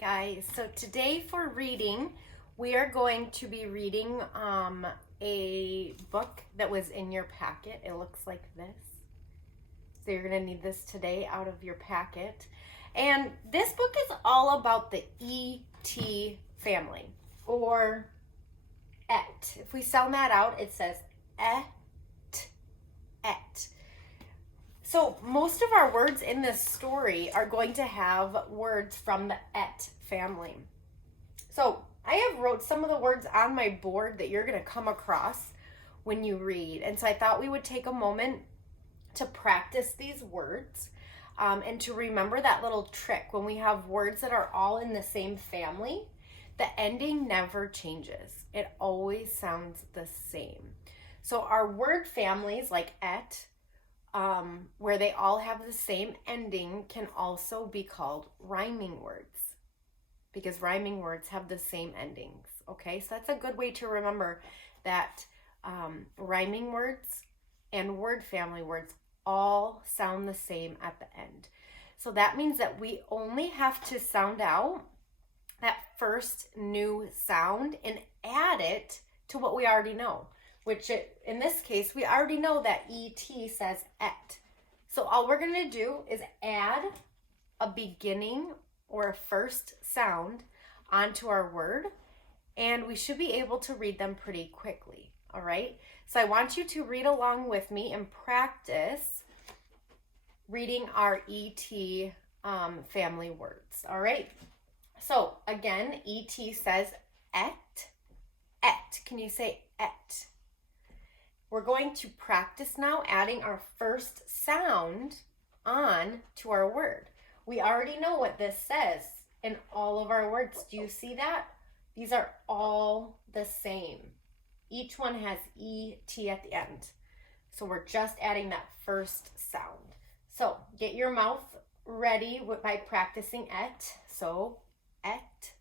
Hi guys, so today for reading, we are going to be reading a book that was in your packet. It looks like this. So you're going to need this today out of your packet. And this book is all about the E.T. family, or et. If we sound that out, it says et, et. So most of our words in this story are going to have words from the et family. So I have wrote some of the words on my board that you're going to come across when you read. And so I thought we would take a moment to practice these words and to remember that little trick. When we have words that are all in the same family, the ending never changes. It always sounds the same. So our word families like et, where they all have the same ending, can also be called rhyming words, because rhyming words have the same endings. Okay, so that's a good way to remember that rhyming words and word family words all sound the same at the end. So that means that we only have to sound out that first new sound and add it to what we already know, which in this case, we already know that E.T. says et. So all we're going to do is add a beginning or a first sound onto our word, and we should be able to read them pretty quickly. All right? So I want you to read along with me and practice reading our E.T. family words. All right? So again, E.T. says et, et. Can you say et? We're going to practice now adding our first sound on to our word. We already know what this says in all of our words. Do you see that? These are all the same. Each one has E-T at the end. So we're just adding that first sound. So get your mouth ready by practicing et. So et.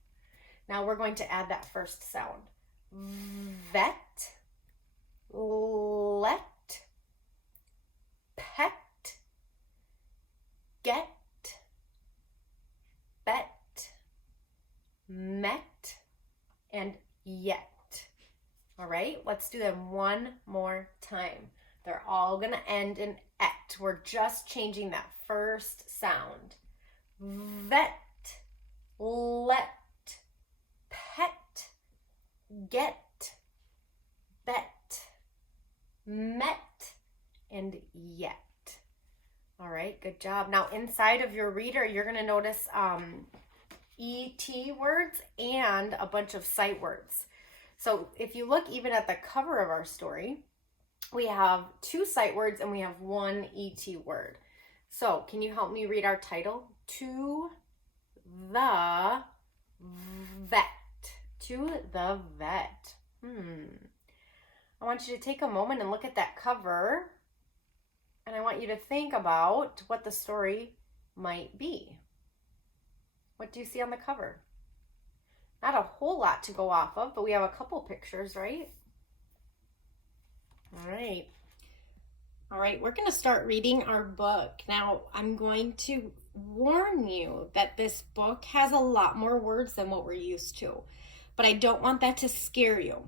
Now we're going to add that first sound. Vet. Let, pet, get, bet, met, and yet. All right, let's do them one more time. They're all gonna end in et. We're just changing that first sound. Vet, let, pet, get, bet, met, and yet. All right, good job. Now inside of your reader, you're going to notice ET words and a bunch of sight words. So if you look even at the cover of our story, we have 2 sight words and we have 1 ET word. So can you help me read our title? To the vet. To the vet. I want you to take a moment and look at that cover, and I want you to think about what the story might be. What do you see on the cover? Not a whole lot to go off of, but we have a couple pictures, right? All right. All right, we're going to start reading our book. Now, I'm going to warn you that this book has a lot more words than what we're used to, but I don't want that to scare you.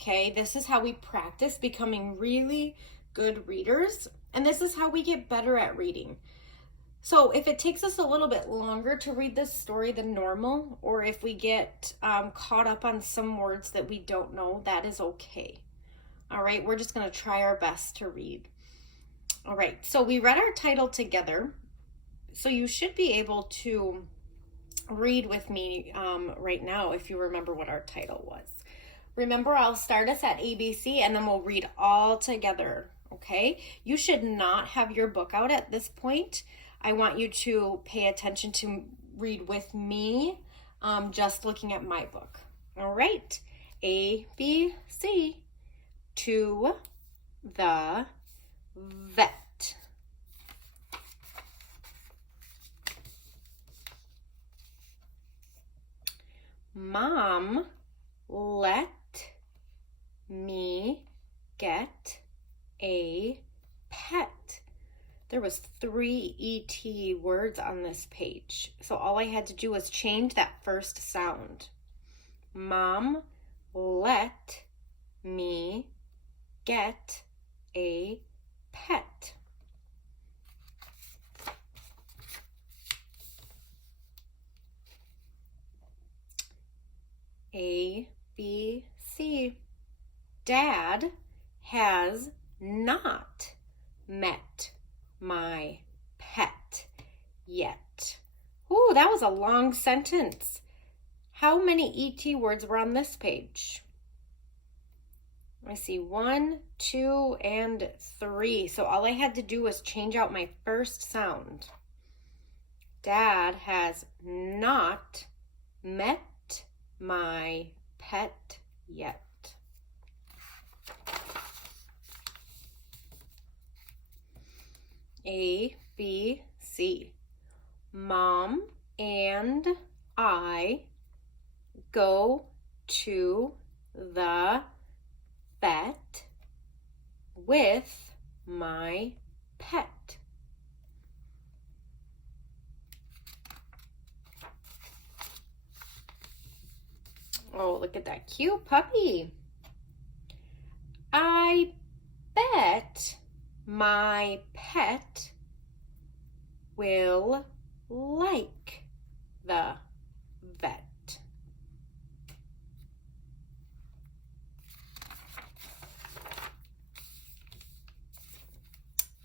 Okay, this is how we practice becoming really good readers, and this is how we get better at reading. So if it takes us a little bit longer to read this story than normal, or if we get caught up on some words that we don't know, that is okay. All right, we're just going to try our best to read. All right, so we read our title together, so you should be able to read with me right now if you remember what our title was. Remember, I'll start us at ABC and then we'll read all together, okay? You should not have your book out at this point. I want you to pay attention to read with me, just looking at my book. All right, ABC, to the vet. Mom, let me get a pet. there was 3 ET words on this page. So all I had to do was change that first sound. Mom, let me get a pet. A, B, C. Dad has not met my pet yet. Ooh, that was a long sentence. How many ET words were on this page? I see 1, 2, and 3. So all I had to do was change out my first sound. Dad has not met my pet yet. A, B, C. Mom and I go to the vet with my pet. Oh, look at that cute puppy. I bet my pet will like the vet.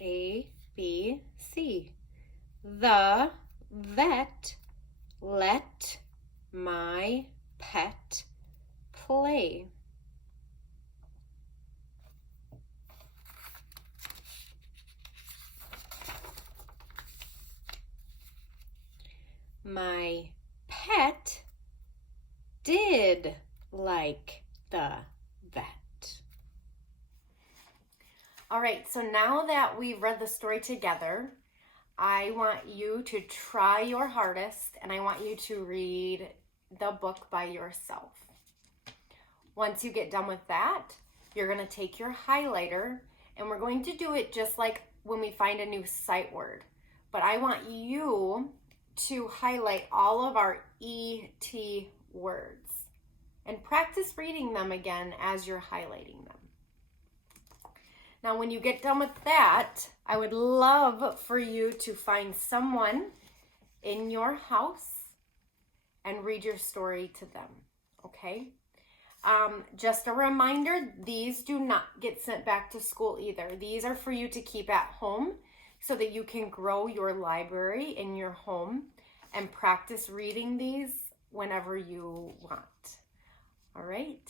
A, B, C. The vet let my pet play. My pet did like the vet. All right, so now that we've read the story together, I want you to try your hardest and I want you to read the book by yourself. Once you get done with that, you're going to take your highlighter and we're going to do it just like when we find a new sight word. But I want you to highlight all of our ET words and practice reading them again as you're highlighting them. Now, when you get done with that, I would love for you to find someone in your house and read your story to them, okay? Just a reminder, these do not get sent back to school either. These are for you to keep at home so that you can grow your library in your home and practice reading these whenever you want. All right,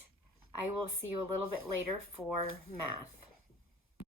I will see you a little bit later for math.